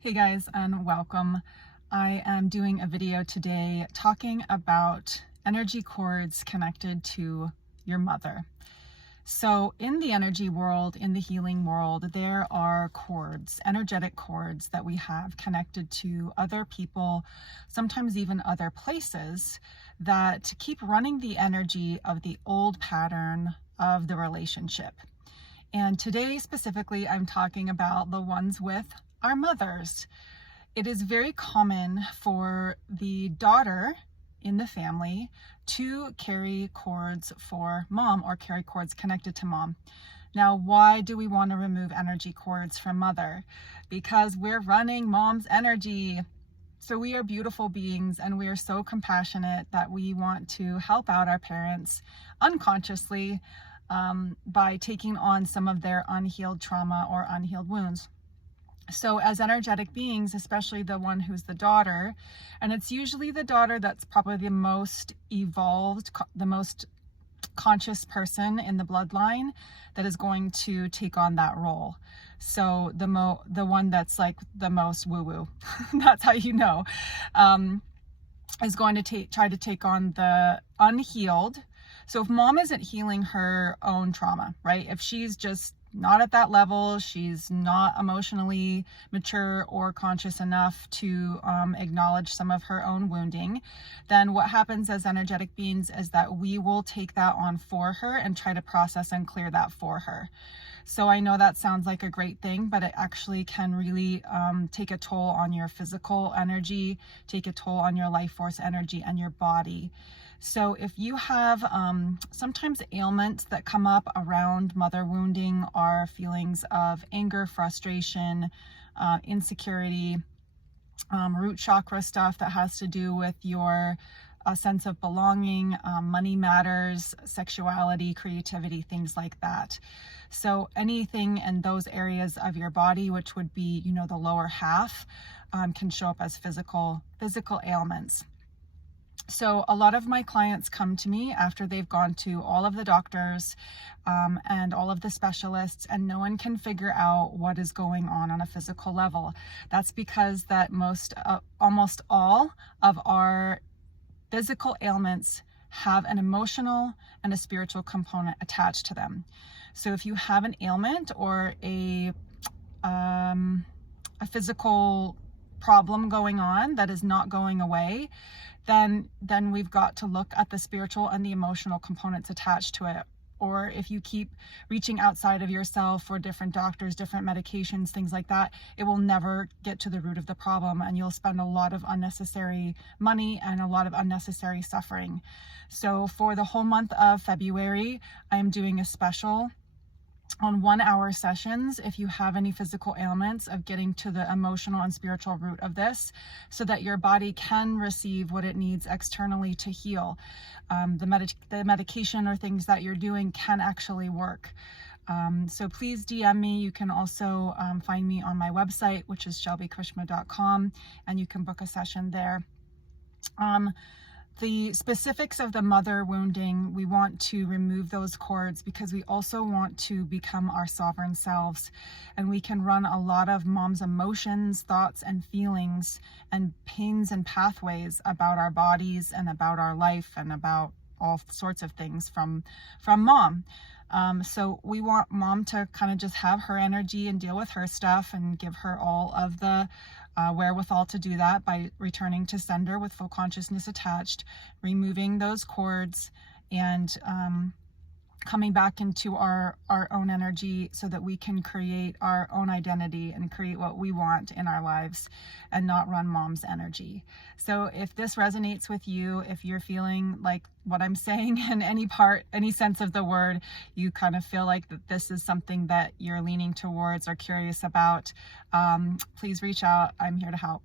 Hey guys, and welcome. I am doing a video today talking about energy cords connected to your mother. So in the energy world, in the healing world, there are cords, energetic cords that we have connected to other people, sometimes even other places, that keep running the energy of the old pattern of the relationship. And today specifically, I'm talking about the ones with our mothers. It is very common for the daughter in the family to carry cords for mom or carry cords connected to mom. Now, why do we want to remove energy cords from mother? Because we're running mom's energy. So we are beautiful beings and we are so compassionate that we want to help out our parents unconsciously by taking on some of their unhealed trauma or unhealed wounds. So as energetic beings, especially the one who's the daughter, and it's usually the daughter that's probably the most evolved, the most conscious person in the bloodline that is going to take on that role. So the one that's like the most woo-woo, that's how you know, is going to try to take on the unhealed. So if mom isn't healing her own trauma, right? If she's just not at that level, she's not emotionally mature or conscious enough to acknowledge some of her own wounding, then what happens as energetic beings is that we will take that on for her and try to process and clear that for her. So I know that sounds like a great thing, but it actually can really take a toll on your physical energy, take a toll on your life force energy and your body. So if you have sometimes ailments that come up around mother wounding are feelings of anger, frustration, insecurity, root chakra stuff that has to do with your sense of belonging, money matters, sexuality, creativity, things like that. So anything in those areas of your body, which would be, the lower half, can show up as physical ailments. So a lot of my clients come to me after they've gone to all of the doctors and all of the specialists, and no one can figure out what is going on a physical level. That's because that almost all of our physical ailments have an emotional and a spiritual component attached to them. So if you have an ailment or a physical problem going on that is not going away, then we've got to look at the spiritual and the emotional components attached to it. Or if you keep reaching outside of yourself for different doctors, different medications, things like that, it will never get to the root of the problem, and you'll spend a lot of unnecessary money and a lot of unnecessary suffering. So for the whole month of February, I am doing a special on 1-hour sessions if you have any physical ailments, of getting to the emotional and spiritual root of this so that your body can receive what it needs externally to heal. The medication or things that you're doing can actually work. So please DM me. You can also find me on my website, which is shelbykrishma.com, and you can book a session there. The specifics of the mother wounding, we want to remove those cords because we also want to become our sovereign selves, and we can run a lot of mom's emotions, thoughts, and feelings and pains and pathways about our bodies and about our life and about all sorts of things from mom. So we want mom to kind of just have her energy and deal with her stuff and give her all of the wherewithal to do that by returning to sender with full consciousness attached, removing those cords, and coming back into our own energy so that we can create our own identity and create what we want in our lives and not run mom's energy. So if this resonates with you, if you're feeling like what I'm saying in any sense of the word, you kind of feel like that this is something that you're leaning towards or curious about, please reach out. I'm here to help.